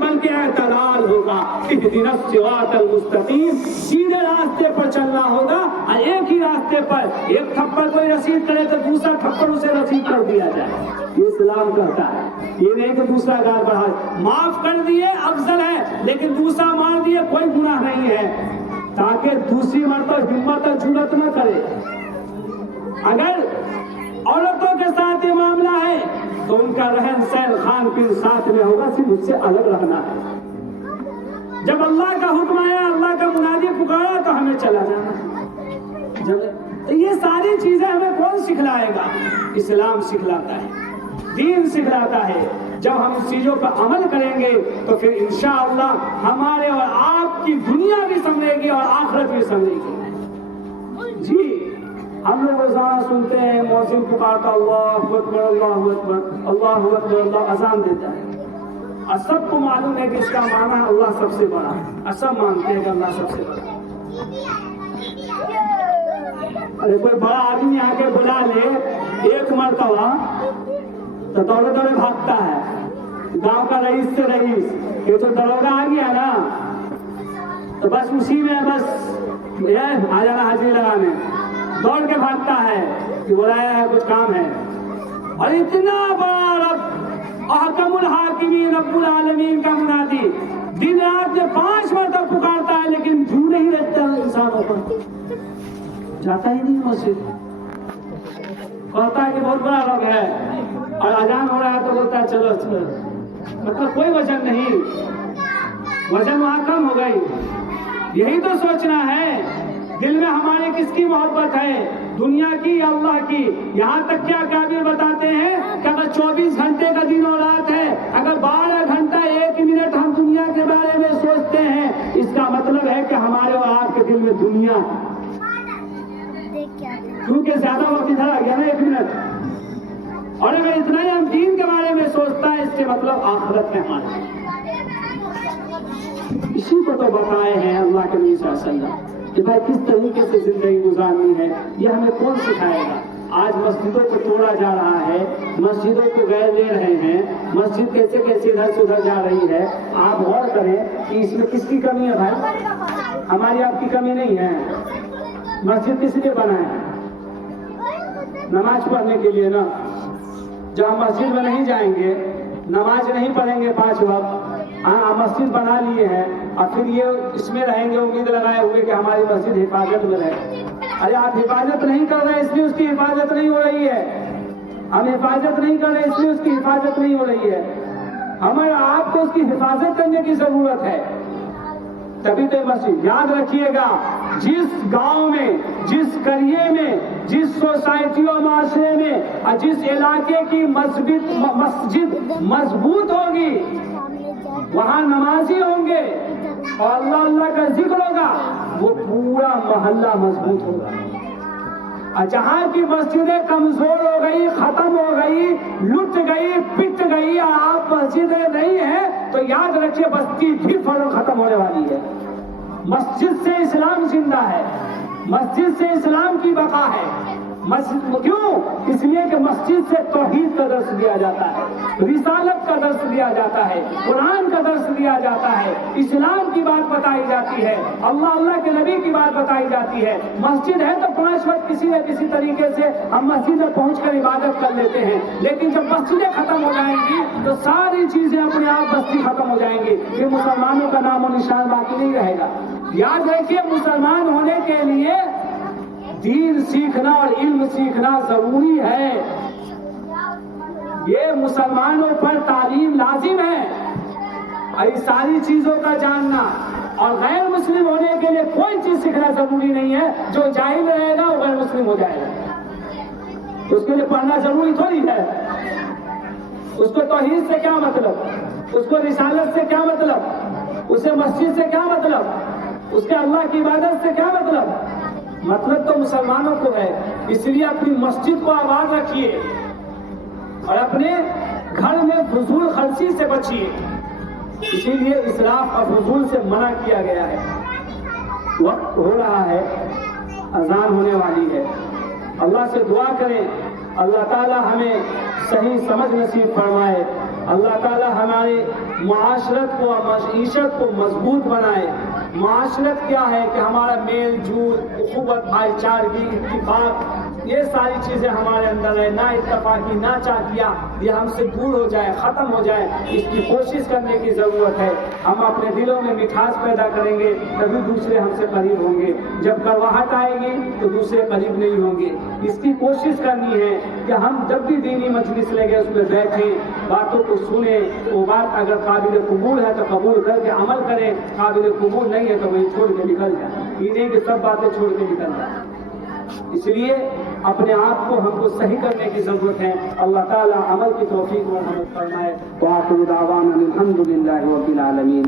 بلکہ اعتدال ہوگا. اہدنا الصراط المستقیم، سیدھے راستے پر چلنا ہوگا. اور ایک ہی راستے پر ایک تھپڑ کوئی رسید کرے تو دوسرا تھپڑ اسے رسید کر دیا جائے. یہ اسلام کرتا ہے. یہ نہیں کہ دوسرا گال بڑھا معاف کر دیے افضل ہے، لیکن دوسرا مار دیے کوئی گناہ نہیں ہے، تاکہ دوسری مرتبہ ہمت اور جرأت نہ کرے. اگر عورتوں کے ساتھ یہ معاملہ ہے تو ان کا رہن سہن خان پین ساتھ میں ہوگا، صرف اس سے الگ رہنا ہے. جب اللہ کا حکم آیا، اللہ کا منادی پکارا تو ہمیں چلا جانا. یہ ساری چیزیں ہمیں کون سکھلائے گا؟ اسلام سکھلاتا ہے، دین سکھلاتا ہے. جب ہم اس چیزوں پر عمل کریں گے تو پھر انشاءاللہ ہمارے اور آپ کی دنیا بھی سنبھلے گی اور آخرت بھی سنبھلے گی. جی ہم لوگ روزانہ سنتے ہیں مؤذن پکارتا اللہ اکبر اللہ اکبر اللہ اکبر، اللہ اذان دیتا ہے، اور سب کو معلوم ہے کہ اس کا معنی ہے اللہ سب سے بڑا ہے، اور سب مانتے ہیں کہ اللہ سب سے بڑا ہے. ارے کوئی بڑا آدمی آ کے بلا لے ایک مرتبہ تو دوڑے دوڑے بھاگتا ہے. گاؤں کا رئیس سے رئیس، یہ تو دروگا آ گیا نا تو بس اسی میں بس آ جانا حاضری لگانے، دوڑ کے بھاگتا ہے کہ بلایا ہے کچھ کام ہے. اور اتنا بڑا رب احکم الحاکمین رب العالمین کا منادی دن رات میں 5 مرتبہ پکارتا ہے، لیکن جو نہیں رہتا انسانوں پر، جاتا ہی نہیں مسجد. کہتا ہے کہ بہت بڑا رب ہے، اور اذان ہو رہا ہے تو بولتا ہے چلو چلو. مطلب کوئی وزن نہیں، وزن وہاں کم ہو گئی. یہی تو سوچنا ہے دل میں ہمارے کس کی محبت ہے، دنیا کی یا اللہ کی. یہاں تک کیا کابل بتاتے ہیں کہ اگر 24 گھنٹے کا دن اور رات ہے، اگر 12 گھنٹہ 1 منٹ ہم دنیا کے بارے میں سوچتے ہیں، اس کا مطلب ہے کہ ہمارے اور آپ کے دل میں دنیا، کیونکہ زیادہ وقت ادھر آ گیا نا 1 منٹ. اور اگر اتنا ہی ہم دین کے بارے میں سوچتا ہے، اس کے مطلب آخرت میں ہمارے. اسی کو تو بتائے ہیں اللہ کے نبی صلی اللہ علیہ وسلم کہ بھائی کس طریقے سے زندگی گزارنی ہے. یہ ہمیں کون سکھائے گا؟ آج مسجدوں کو توڑا جا رہا ہے، مسجدوں کو غیر لے رہے ہیں، مسجد کیسے کیسے ادھر سے ادھر جا رہی ہے. آپ غور کریں کہ اس میں کس کی کمی ہے بھائی؟ ہماری آپ کی کمی نہیں ہے. مسجد کس لیے بنا ہے؟ نماز پڑھنے کے لیے نا. جب ہم مسجد میں نہیں جائیں گے، نماز نہیں پڑھیں گے 5 وقت، مسجد بنا لیے ہیں اور پھر یہ اس میں رہیں گے امید لگائے ہوئے کہ ہماری مسجد حفاظت میں رہے. ارے آپ حفاظت نہیں کر رہے اس لیے اس کی حفاظت نہیں ہو رہی ہے. ہم حفاظت نہیں کر رہے اس لیے اس کی حفاظت نہیں ہو رہی ہے. ہمیں آپ کو اس کی حفاظت کرنے کی ضرورت ہے. تبھی تو مسجد. یاد رکھیے گا، جس گاؤں میں، جس قریے میں، جس سوسائٹی اور معاشرے میں اور جس علاقے کی مسجد مضبوط ہوگی، وہاں نمازی ہوں گے اور اللہ اللہ کا ذکر ہوگا، وہ پورا محلہ مضبوط ہوگا. اور جہاں کی مسجدیں کمزور ہو گئی، ختم ہو گئی، لٹ گئی، پٹ گئی، اور آپ مسجدیں نہیں ہیں تو یاد رکھیے بستی بھی ختم ہونے والی ہے. مسجد سے اسلام زندہ ہے، مسجد سے اسلام کی بقا ہے. کیوں؟ اس لیے کہ مسجد سے توحید کا درس دیا جاتا ہے، رسالت کا درس دیا جاتا ہے، قرآن کا درس دیا جاتا ہے، اسلام کی بات بتائی جاتی ہے، اللہ کے نبی کی بات بتائی جاتی ہے. مسجد ہے تو 5 وقت کسی نہ کسی طریقے سے ہم مسجد میں پہنچ کر عبادت کر لیتے ہیں. لیکن جب مسجدیں ختم ہو جائیں گی تو ساری چیزیں اپنے آپ بستی ختم ہو جائیں گی، پھر مسلمانوں کا نام و نشان باقی نہیں رہے گا. یاد رکھیے، مسلمان ہونے کے لیے دین سیکھنا اور علم سیکھنا ضروری ہے. یہ مسلمانوں پر تعلیم لازم ہے، اور اس ساری چیزوں کا جاننا. اور غیر مسلم ہونے کے لیے کوئی چیز سیکھنا ضروری نہیں ہے. جو جاہل رہے گا وہ غیر مسلم ہو جائے گا. اس کے لیے پڑھنا ضروری تھوڑی ہے. اس کو توحید سے کیا مطلب، اس کو رسالت سے کیا مطلب، اسے مسجد سے کیا مطلب، اس کے اللہ کی عبادت سے کیا مطلب. مطلب تو مسلمانوں کو ہے. اس لیے اپنی مسجد کو آباد رکھیے اور اپنے گھر میں فضول خرچی سے بچیے. اسی لیے اسراف اور فضول سے منع کیا گیا ہے. وقت ہو رہا ہے، اذان ہونے والی ہے. اللہ سے دعا کریں اللہ تعالی ہمیں صحیح سمجھ نصیب فرمائے. اللہ تعالی ہمارے معاشرت کو اور معیشت کو مضبوط بنائے. معاشرت کیا ہے کہ ہمارا میل جول، اخوت، بھائی چارگی، اتفاق، یہ ساری چیزیں ہمارے اندر ہے. نہ اتفاقی، نہ چاہتیا، یہ ہم سے دور ہو جائے، ختم ہو جائے. اس کی کوشش کرنے کی ضرورت ہے. ہم اپنے دلوں میں مٹھاس پیدا کریں گے تبھی دوسرے ہم سے قریب ہوں گے. جب کڑواہٹ آئے گی تو دوسرے قریب نہیں ہوں گے. اس کی کوشش کرنی ہے کہ ہم جب بھی دینی مجلس لے گئے اس میں بیٹھیں، باتوں کو سنیں. وہ بات اگر قابل قبول ہے تو قبول کر کے عمل کریں، قابل قبول نہیں ہے تو وہی چھوڑ کے نکل جائیں. یہ نہیں کہ سب باتیں چھوڑ کے نکل جائیں. اس لیے اپنے آپ کو ہم کو صحیح کرنے کی ضرورت ہے. اللہ تعالی عمل کی توفیق و رحمت فرمائے. وآخر دعوانا الحمد للہ رب العالمین.